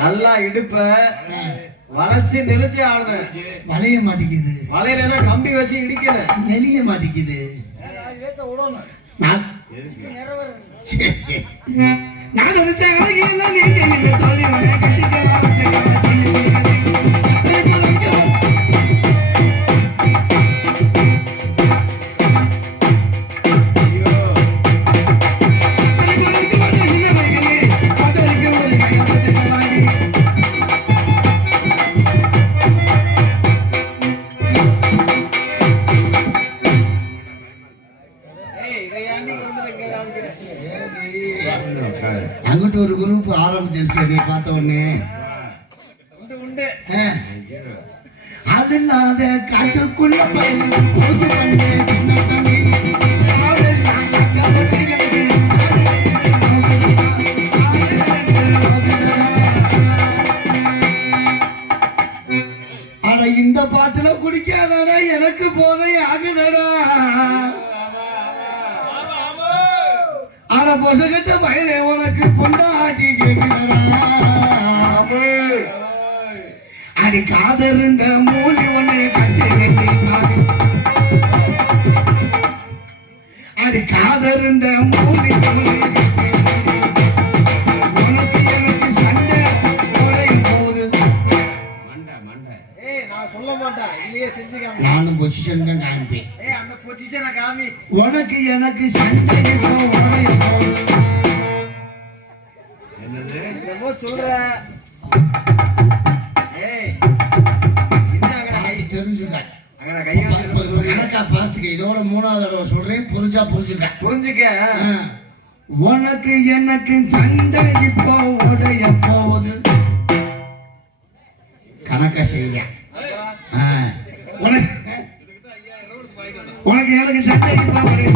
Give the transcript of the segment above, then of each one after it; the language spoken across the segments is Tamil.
நல்லா இடுப்ப வளைச்சு நெளிச்சு ஆடுன வளைய மாட்டேங்குது. வளையல கம்பி வச்சு இடிக்கல நெளிய மாட்டேங்குது. நான் நினைச்ச அழகியெல்லாம் நீங்க தோழி கட்டிக்கலாம். அங்கிட்ட ஒரு குரூப் ஆரம்பிச்சிருச்சு நீ பார்த்த உடனே. அதில்லாத காட்டுக்குள்ள ஆனா இந்த பாட்டுல குடிக்காதடா எனக்கு போதை ஆகுதடா. ஆனா பொசகட்ட வயலே உனக்கு பொண்டாட்டி அடி காதருந்த மூலி ஒண்ணு கட்டி அடி காதருந்த மூலி உனக்கு எனக்கு சண்டை போகுது. சொல்ல மாட்டேன் இல்லையே செஞ்சு நானும் பொசிஷன் தான் காமிப்பேன். அந்த பொசிஷனை காமி உனக்கு எனக்கு சண்டை என்னது சொல்ற கணக்கா பார்த்துக்க. இதோட மூணாவது தடவை சொல்றேன், புரிஞ்சுக்க. உனக்கு எனக்கு சண்டை இப்போ உடைய போகுது. கணக்கா செய்ய உனக்கு எனக்கு சண்டை இப்போ உடைய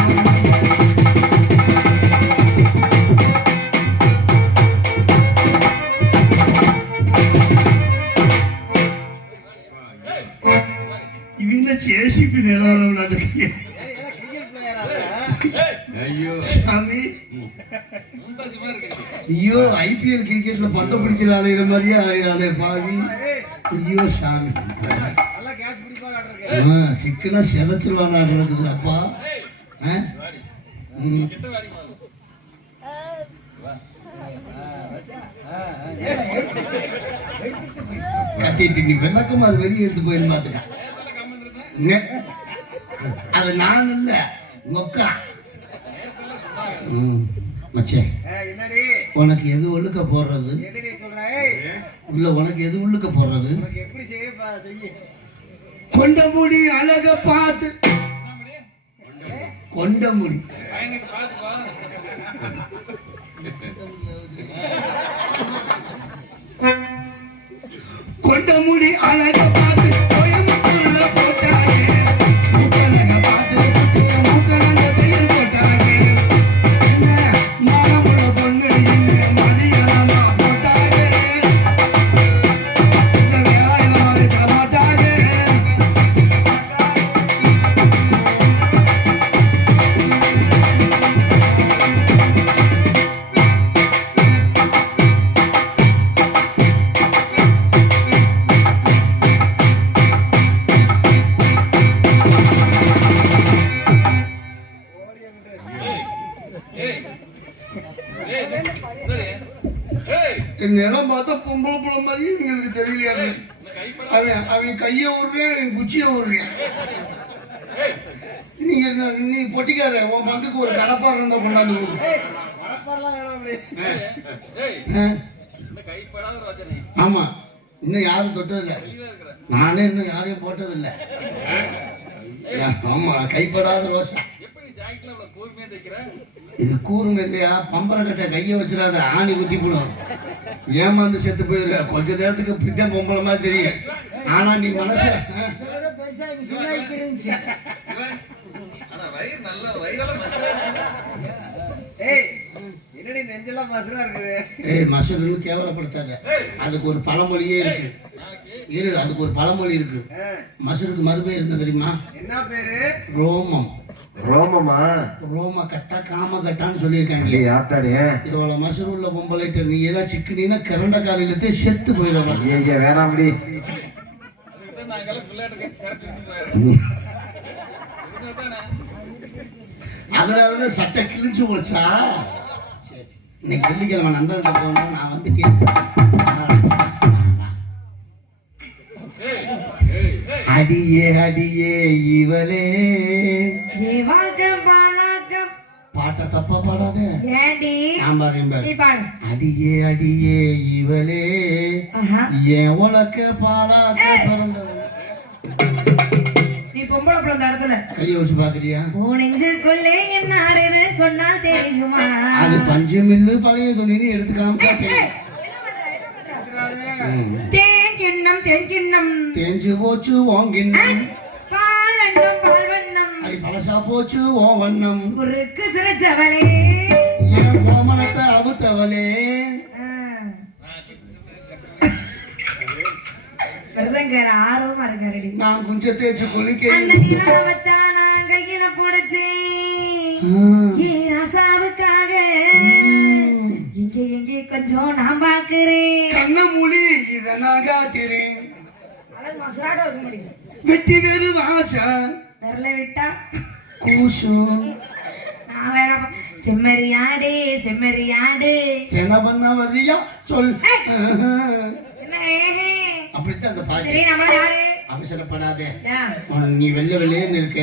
ஜேசிபி நிலவரம் விளையாட்டு சாமி. ஐயோ ஐபிஎல் கிரிக்கெட்ல பந்த பிடிக்கிற அலையிற மாதிரியே அலையிறானே பாவி. ஐயோ சாமி சிக்கனா செதச்சிருவான் இருக்குது அப்பா. கத்திட்டு நீ வெள்ளக்குமார் வெளியே எடுத்து போயிரு பாத்துட்டான். அது நான் இல்ல மொக்கா. மச்சே உனக்கு எது ஒழுக்க போடுறது இல்ல, உனக்கு எது உள்ளுக்க போடுறது? கொண்ட முடி அழக பார்த்து கொண்ட முடி கொண்ட முடி அழக பார்த்து நிலம் பார்த்தா பொம்பளை புள்ள மாதிரி எங்களுக்கு தெரியலையா? அவன் கைய விடுறேன், குச்சிய விடுறேன். நீ பொட்டிக்கார உன் பங்குக்கு ஒரு கடப்பாறை இருந்தா கொண்டாந்து ஆமா. இன்னும் யாரும் தொட்டதில்லை, நானே இன்னும் யாரையும் போட்டதில்லை. ஆமா கைப்படாத ரோசா. இது கூறுங்க இல்லையா? பம்பரை கட்ட கைய வச்சிடாத, ஆணி குத்தி போடும், ஏமாந்து செத்து போயிரு. கொஞ்ச நேரத்துக்கு இப்படித்தான் பொம்பளை மாதிரி தெரியும். ஆனா நீ மனசு மசூர்னு கேவலப்படுத்தாத. அதுக்கு ஒரு பழமொழியே இருக்கு. இரு, அதுக்கு ஒரு பழமொழி இருக்கு. மசருக்கு மறுபேர் இருக்கு தெரியுமா? என்ன பேரு? ரோமம். ரோமமா? ரோம கட்டா காம கட்டான்னு சொல்லியிருக்காங்க. யாத்தானே இவ்வளவு மசரு உள்ள பொம்பளைட்டு நீ எல்லாம் சிக்கினீன்னா கரண்ட காலையிலத்தே செத்து போயிடுவாங்க. ஐயா வேணாம்டி. அதனாலதான் சட்டை கிழிஞ்சு போச்சா? இன்னைக்கு வெள்ளிக்கிழமை நந்தகிட்ட போகணும். நான் வந்து கேட்பேன். அடியே அடியே இவளே பாட்ட தப்பா பாடாத. நான் பாடுறேன். அடியே அடியே இவளே என் உலக்க பாலாக்க பிறந்தவள். நீ பொம்பளை பிறந்த இடத்துல கைய வச்சு பாக்குறியா? நெஞ்சுக்குள்ளே என்ன சொன்னா தெரியுமா? அது பஞ்சு மில்லு பழைய துணின்னு எடுத்துக்காம தேங்கிண்ணம் தேஞ்சு போச்சு ஓங்கிண்ணம் பால் வண்ணம் பால் வண்ணம் அது பழசா போச்சு ஓ வண்ணம் குறுக்கு சிறச்சவளே என் கோமணத்தை அவுத்தவளே. விரதங்கார ஆர்வமா இருக்காரடி. நான் கொஞ்சம் தேய்ச்சு குளிக்க அந்த நிலாவத்தான் நான் கையில போடுச்சு ரசாவுக்காக இங்க எங்கே கொஞ்சம் நான் பாக்குறேன். கண்ண மொழி இத நான் காட்டுறேன். மசாடா முடியும் வெட்டி வேறு வாசா விரல விட்டா கூசும். நான் வேணாம். செம்மறியாடே செம்மறியாடே என்ன பண்ண வர்றியா சொல். என்ன அப்படித்தான் அந்த பாட்டு. சரி நம்மள யாரு அவசரப்படாத. ஏன் நீ வெள்ளை வெள்ளையன்னு இருக்க.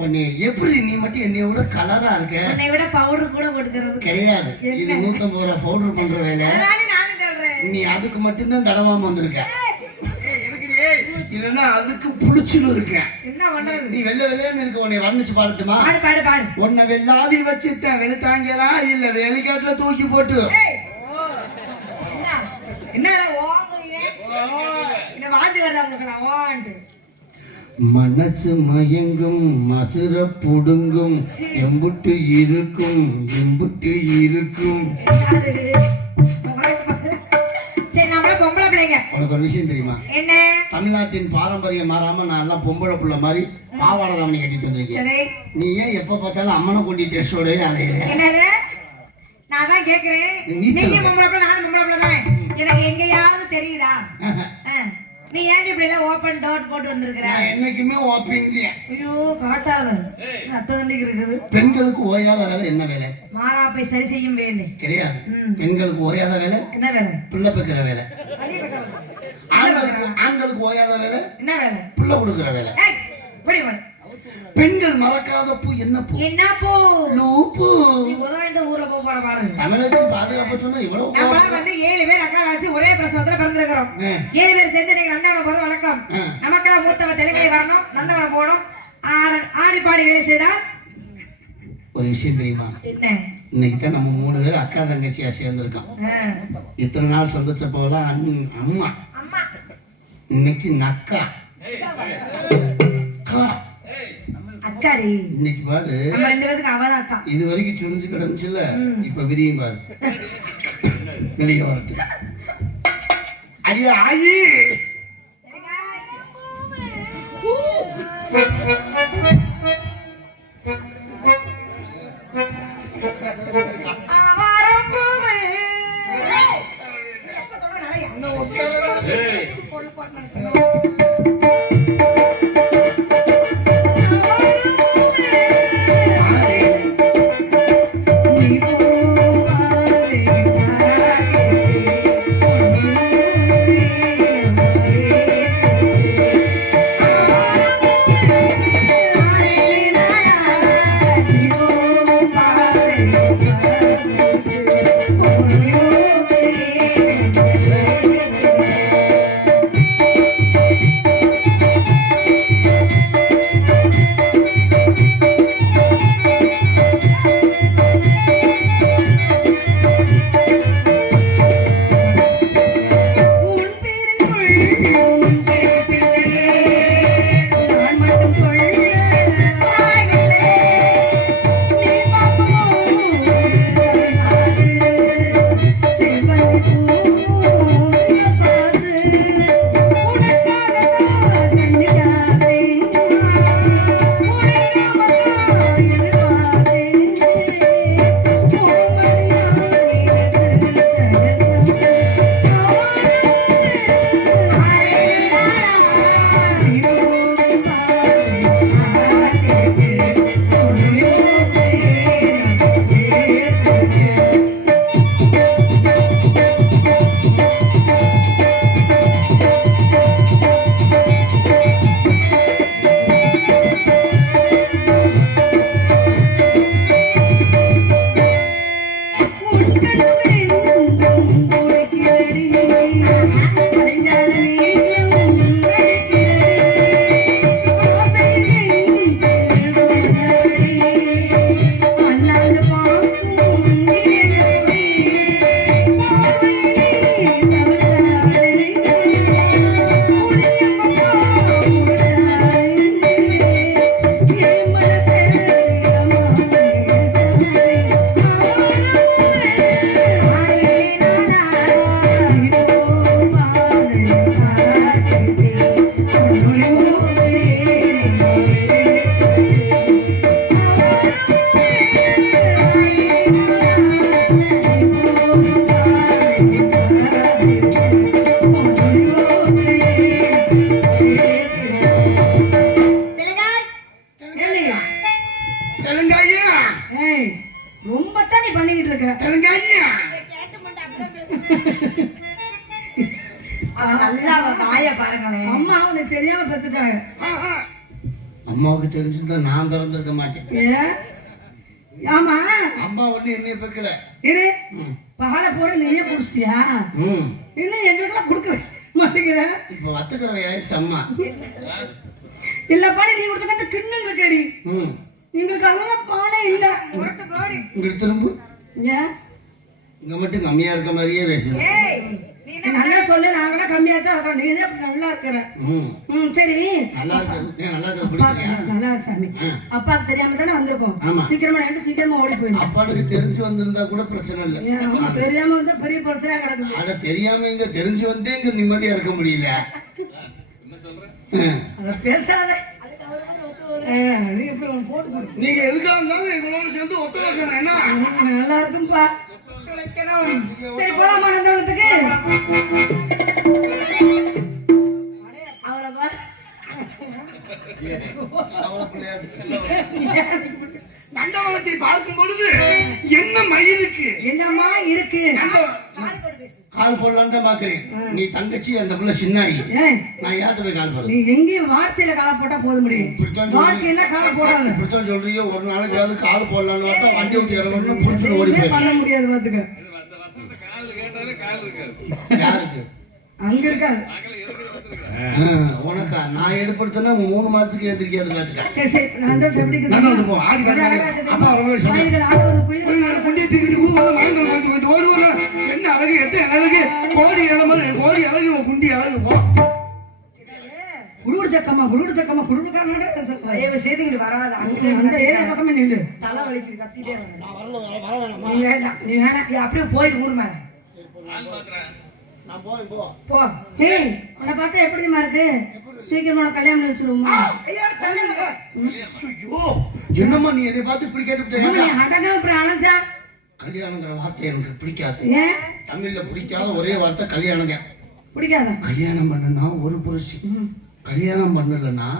உன்னை எப்படி நீ மட்டும் என்னைய விட கலரா இருக்க? என்னை விட பவுடர் கூட கொடுக்கறது கிடையாது. இது 150 ரூபா பவுடர் பண்ற வேலை. நானும் சொல்றேன். நீ அதுக்கு மட்டும்தான் தடவாம வந்திருக்க. இல்லன்னா அதுக்கு புடிச்சுன்னு இருக்க. என்ன பண்றது? நீ வெள்ளை வெள்ளையன்னு இருக்க. உன்னை வர்ணிச்சு பாடட்டுமா? பாடு பாடு பாடு. உன்னை வெள்ளாதி வச்சுட்டேன் வெளுத்தாங்களா இல்ல வேலைக்காட்டுல தூக்கி போட்டு. என்ன ஓங்குறீங்க? என்ன வாந்தி வருதா உங்களுக்கு? நான் வாண்டு மனசு மயங்கும் மசுர புடுங்கும் எம்புட்டு இருக்கும் எம்புட்டு இருக்கும். சரி நம்மள பொம்பளை பிள்ளைங்க. உனக்கு ஒரு விஷயம் தெரியுமா? என்ன? தமிழ்நாட்டின் பாரம்பரியம் மாறாம நான் எல்லாம் பொம்பளை புள்ள மாதிரி பாவாடை தாவணி கட்டிட்டு வந்திருக்கேன். சரி நீ ஏன் எப்ப பார்த்தாலும் அம்மனை கொட்டி டெஸ்டோட அலையிற? என்னது? நான் தான் கேக்குறேன். நீங்க பொம்பளை பிள்ளை நானும் பொம்பளை பிள்ளை தானே. எனக்கு எங்கயாவது தெரியுதா? நீ ஏன் இப்படி எல்லாம் ஓபன் டோர் போட்டு வந்திருக்கிற? என்னைக்குமே ஓப்பன் தான். ஐயோ காட்டாத அத்தை தண்டிக்கு இருக்குது. பெண்களுக்கு ஓயாத வேலை என்ன வேலை? மாறாப்பை சரி செய்யும் வேலை கிடையாது. பெண்களுக்கு ஓயாத வேலை என்ன வேலை? பிள்ளை பெக்கிற வேலை. ஆண்களுக்கு ஓயாத வேலை என்ன வேலை? பிள்ளை கொடுக்கிற வேலை. பெண்கள் மறக்காத பூ என்ன பூ? என்ன பூ? லூப்பு. நீ முதல்ல இந்த ஊர்ல போற பாரு. தமிழகத்தின் பாதுகாப்பு சொன்னா இவ்வளவு. நம்மள வந்து 7 பேர் அக்கா ஆச்சு ஒரே பிரசவத்துல பிறந்திருக்கிறோம். 7 பேர் சேர்ந்து நீங்க நந்தவனம் போறது வழக்கம். நமக்கெல்லாம் மூத்தவ தெலுங்கை வரணும், நந்தவனம் போகணும், ஆடி பாடி வேலை செய்தா. ஒரு விஷயம் தெரியுமா? என்ன? இன்னைக்கு தான் நம்ம 3 பேர் அக்கா தங்கச்சியா சேர்ந்திருக்கோம். இத்தனை நாள் சந்திச்ச போல அம்மா அம்மா இன்னைக்கு நக்கா அக்காடி. இன்னைக்கு பாரு நம்ம 2 பேருக்கு அவதான் அக்கா. இது வரைக்கும் சுரிஞ்சு கிடந்துச்சுல்ல, இப்ப விரியும் பாரு. வெளியே வரட்டு அடியா ஆயி. தெரியாம பெத்துட்டாங்க. அம்மாவுக்கு தெரிஞ்சிருந்தா நான் பிறந்திருக்க மாட்டேன். ஏன்? ஆமா அம்மா ஒண்ணு என்னைய பெக்கல. இரு ம். பாலை போற நீயே குடிச்சிட்டியா? ம். இன்னும் எங்களுக்கெல்லாம் கொடுக்க மாட்டேங்கிற. இப்ப வத்துக்கிறவை ஆயிடுச்சு அம்மா. இல்லப்பா நீ கொடுத்த கிண்ணம் இருக்கடி. ம். எங்களுக்கு அதெல்லாம் பாலே இல்ல. உரட்டு பாடி. இங்கிட்டு திரும்ப. ஏன்? இங்க மட்டும் கம்மியா இருக்க மாதிரியே பேசுது. நல்லா சொல்லு, நாங்களாம் கம்மியா தான் இருக்கோம். நீ தான் இப்படி நல்லா இருக்கிற. சரி நல்லா இருக்கு. நல்லா இருக்கு. பிடிக்கலையா? நல்லா சாமி. அப்பாக்கு தெரியாம தானே வந்திருக்கோம். ஆமா. சீக்கிரமா நைட்டு சீக்கிரமா ஓடி போயிடும். அப்பாவுக்கு தெரிஞ்சு வந்திருந்தா கூட பிரச்சனை இல்லை. தெரியாம வந்தா பெரிய பிரச்சனையா கிடக்குது. அட தெரியாம இங்க தெரிஞ்சு வந்தே இங்க நிம்மதியா இருக்க முடியல. அத பேசாத. நீ எப்படி போட்டு போடு. நீங்க எதுக்காக இருந்தாலும் எங்களோட சேர்ந்து ஒத்துழைக்கணும். என்ன நல்லா இருக்கும்பா. சரி போலாமா நந்தவனத்துக்கு? அவரை பாரு. நந்தவனத்தை பார்க்கும் பொழுது என்ன மயிருக்கு என்னம்மா இருக்கு? கால் போடலான்னு தான் பாக்குறேன். நீ தங்கச்சி, அந்த பிள்ளை சின்னாடி. நான் யார்கிட்ட போய் கால் போடுறேன்? நீ எங்கேயும் வார்த்தையில காலை போட்டா போத முடியும். வாழ்க்கையில காலை போடாது. இப்படித்தான் சொல்றியோ. ஒரு நாளைக்காவது கால் போடலான்னு பார்த்தா வண்டி விட்டு இறங்கணும் புடிச்சு ஓடி போய் பண்ண முடியாது. பாத்துக்க யாருக்கு அங்க இருக்காது. உனக்கா? நான் எடுப்படுத்தனா 3 மாசத்துக்கு எந்திரிக்காது. பாத்துக்க. சரி சரி நான் தான் எப்படி போ. ஆடி அப்பா குண்டியை தூக்கிட்டு ஓடுவாங்க. என்ன அழகு, எத்தனை அழகு, கோடி கோடி அழகு, குண்டி அழகு. போ. குடுகுடு சக்கமா குடுகுடுக்காரன் செய்துக்கிட்டு வராது. அந்த ஏரியா பக்கமே நில்லு. தலை வலிக்குது, கத்திட்டே நீ வேண்டாம். நீ வேணாம், அப்படியே போயிரு ஊர் மேல. போ. ஏய் உன்னை பார்த்தா எப்படிமா இருக்கு? சீக்கிரமா கல்யாணம் வச்சிருவோமா? என்னம்மா நீ என்னை பார்த்து இப்படி கேட்டு அடங்க அப்புறம் அலைஞ்சா? கல்யாணங்கிற வார்த்தை எனக்கு பிடிக்காது. ஏன்? தமிழ்ல பிடிக்காத ஒரே வார்த்தை கல்யாணம் தான். பிடிக்காத? கல்யாணம் பண்ணனா ஒரு புருஷன், கல்யாணம் பண்ணலன்னா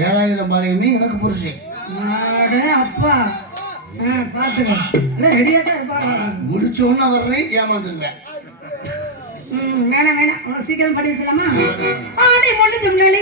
வேலாயுதம் பாளையமே எனக்கு புருஷன். அப்பா பாத்துக்கோ, ரெடியா தான் இருப்பாங்க. முடிச்சோன்னா வர்றேன், ஏமாந்துருவேன். வேணாம் உனக்கு சீக்கிரம் பண்ணி வச்சலாமா? ஆடி மொழி தும்னாலே